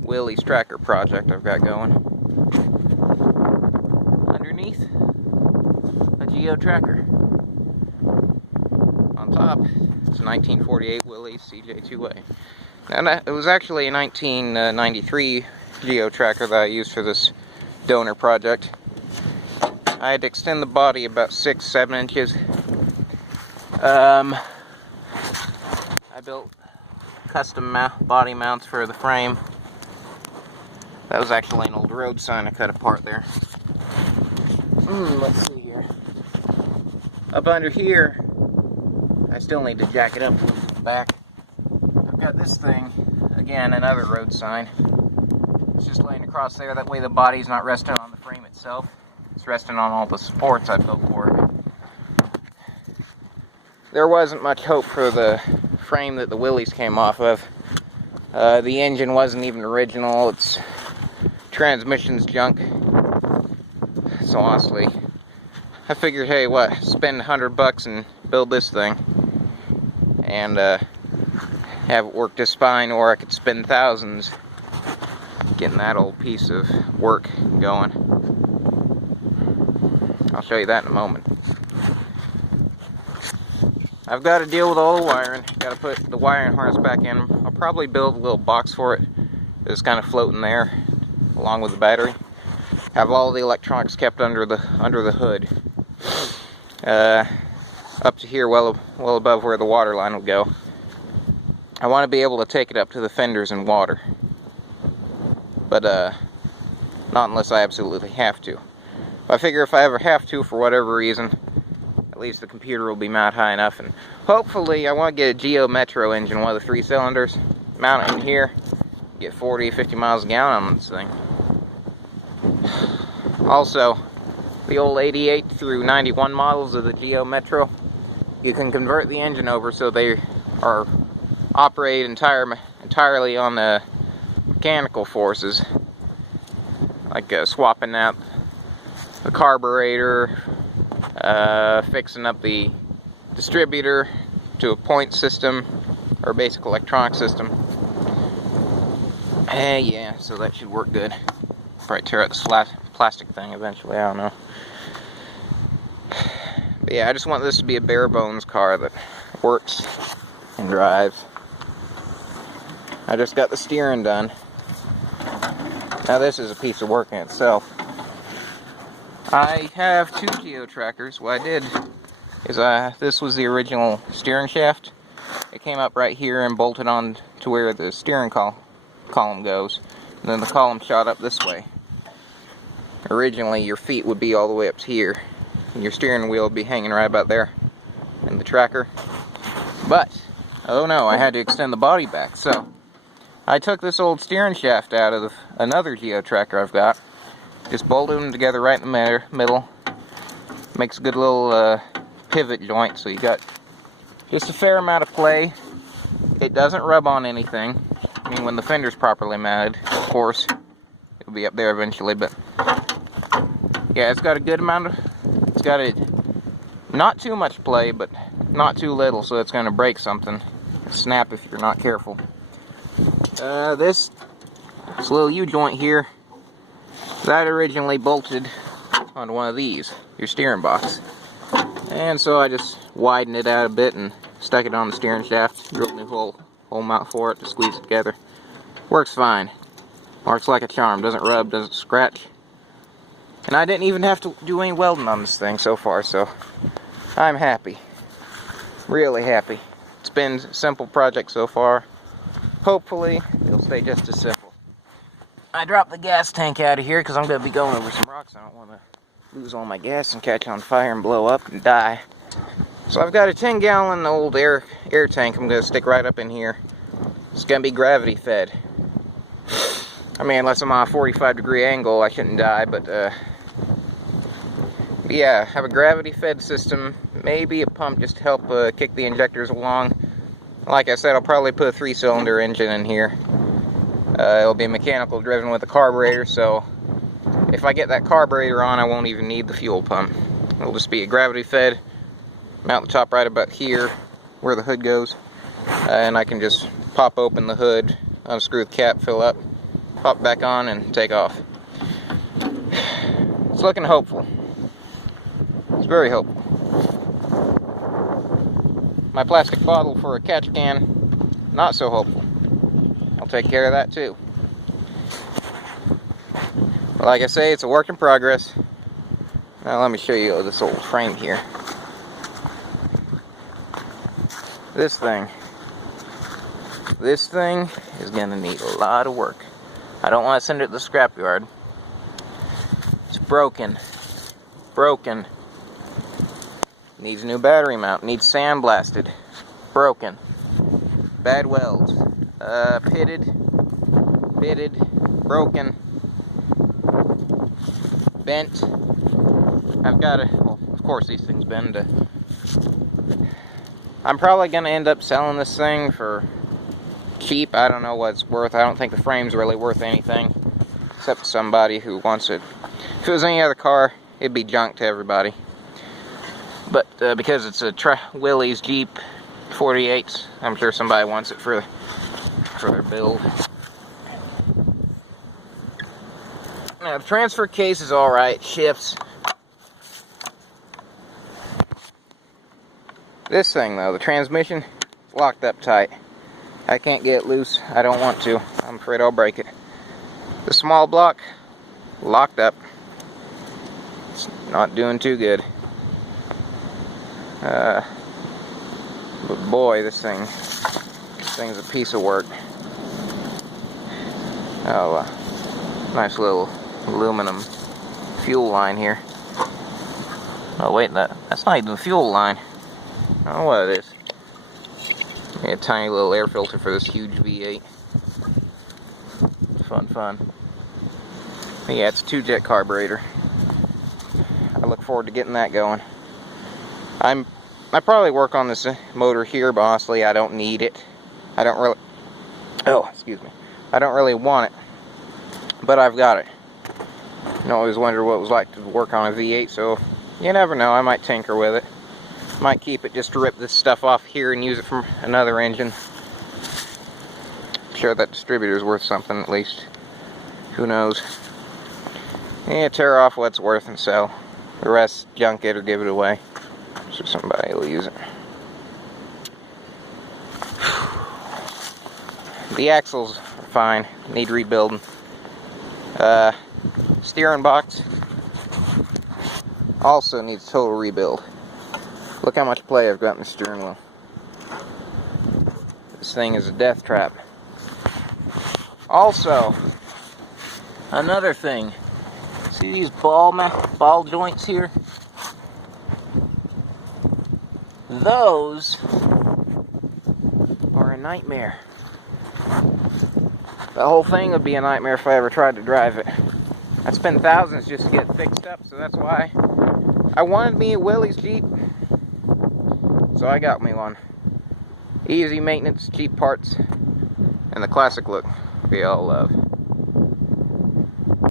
Willys Tracker project I've got going. Underneath, a Geo Tracker. On top, it's a 1948 Willys CJ2A. And it was actually a 1993 Geo Tracker that I used for this donor project. I had to extend the body about 6-7 inches. I built custom body mounts for the frame. That was actually an old road sign I cut apart there. Let's see here. Up under here, I still need to jack it up a little bit back. I've got this thing, again, another road sign. It's just laying across there, that way the body's not resting on the frame itself. It's resting on all the supports I built for it. There wasn't much hope for the frame that the Willys came off of. The engine wasn't even original, its transmission's junk. So honestly, I figured, hey, what, spend $100 and build this thing and have it work just fine, or I could spend thousands getting that old piece of work going. I'll show you that in a moment. I've got to deal with all the wiring. Got to put the wiring harness back in. I'll probably build a little box for it that's kind of floating there along with the battery. Have all the electronics kept under the hood, up to here, well above where the water line will go. I want to be able to take it up to the fenders in water, but not unless I absolutely have to. I figure if I ever have to, for whatever reason, at least the computer will be mounted high enough, and hopefully I want to get a Geo Metro engine, one of the 3 cylinders, mount it in here, get 40-50 miles a gallon on this thing. Also, the old 88 through 91 models of the Geo Metro, you can convert the engine over so they are operated entirely on the mechanical forces, like swapping out the carburetor, fixing up the distributor to a point system, or basic electronic system. Yeah, so that should work good. Probably tear out this plastic thing eventually, I don't know. But yeah, I just want this to be a bare bones car that works and drives. I just got the steering done. Now this is a piece of work in itself. I have 2 Geo Trackers. What I did is this was the original steering shaft. It came up right here and bolted on to where the steering column goes. And then the column shot up this way. Originally your feet would be all the way up to here. And your steering wheel would be hanging right about there in the tracker. But, oh no, I had to extend the body back. So, I took this old steering shaft out of another Geo Tracker I've got. Just bolted them together right in the middle. Makes a good little pivot joint, so you got just a fair amount of play. It doesn't rub on anything. I mean, when the fender's properly mounted, of course, it'll be up there eventually, but yeah, it's got a good amount of, it's got not too much play, but not too little, so it's going to break something. Snap if you're not careful. This little U-joint here, that originally bolted on one of these, your steering box. And so I just widened it out a bit and stuck it on the steering shaft, drilled a new hole mount for it to squeeze it together. Works fine. Works like a charm, doesn't rub, doesn't scratch. And I didn't even have to do any welding on this thing so far, so I'm happy. Really happy. It's been a simple project so far. Hopefully, it'll stay just as simple. I dropped the gas tank out of here because I'm going to be going over some rocks. I don't want to lose all my gas and catch on fire and blow up and die. So I've got a 10-gallon old air tank I'm going to stick right up in here. It's going to be gravity fed. I mean, unless I'm on a 45-degree angle, I shouldn't die, but yeah, have a gravity fed system, maybe a pump just to help kick the injectors along. Like I said, I'll probably put a 3-cylinder engine in here. It'll be mechanical driven with a carburetor, so if I get that carburetor on, I won't even need the fuel pump. It'll just be a gravity fed, mount the top right about here where the hood goes, and I can just pop open the hood, unscrew the cap, fill up, pop back on and take off. It's looking hopeful. It's very hopeful. My plastic bottle for a catch can, not so hopeful. I'll take care of that too. But like I say, it's a work in progress. Now let me show you this old frame here. This thing is gonna need a lot of work. I don't want to send it to the scrapyard. It's broken. Needs a new battery mount. Needs sandblasted. Broken. Bad welds. Pitted. Broken. Bent. I've got to, well, of course these things bend. I'm probably going to end up selling this thing for cheap. I don't know what it's worth. I don't think the frame's really worth anything, except to somebody who wants it. If it was any other car, it'd be junk to everybody. But because it's a Willys Jeep 48, I'm sure somebody wants it for their build. Now the transfer case is alright, shifts. This thing though, the transmission, is locked up tight. I can't get it loose. I don't want to. I'm afraid I'll break it. The small block, locked up. It's not doing too good. But boy, this thing's a piece of work. Oh, nice little aluminum fuel line here. Oh wait, that's not even the fuel line. I don't know what it is. Got a tiny little air filter for this huge V8. Fun. But yeah, it's a 2-jet carburetor. I look forward to getting that going. I probably work on this motor here, but honestly, I don't need it. I don't really want it, but I've got it. I always wondered what it was like to work on a V8, so you never know, I might tinker with it. Might keep it just to rip this stuff off here and use it from another engine. I'm sure that distributor's worth something at least. Who knows? Yeah, tear off what it's worth and sell. The rest, junk it or give it away. So somebody will use it. The axles are fine, need rebuilding. Steering box also needs total rebuild. Look how much play I've got in the steering wheel. This thing is a death trap. Also, another thing. See these ball joints here? Those are a nightmare. The whole thing would be a nightmare if I ever tried to drive it. I'd spend thousands just to get it fixed up, so that's why I wanted me a Willys Jeep. So I got me one. Easy maintenance, cheap parts, and the classic look we all love.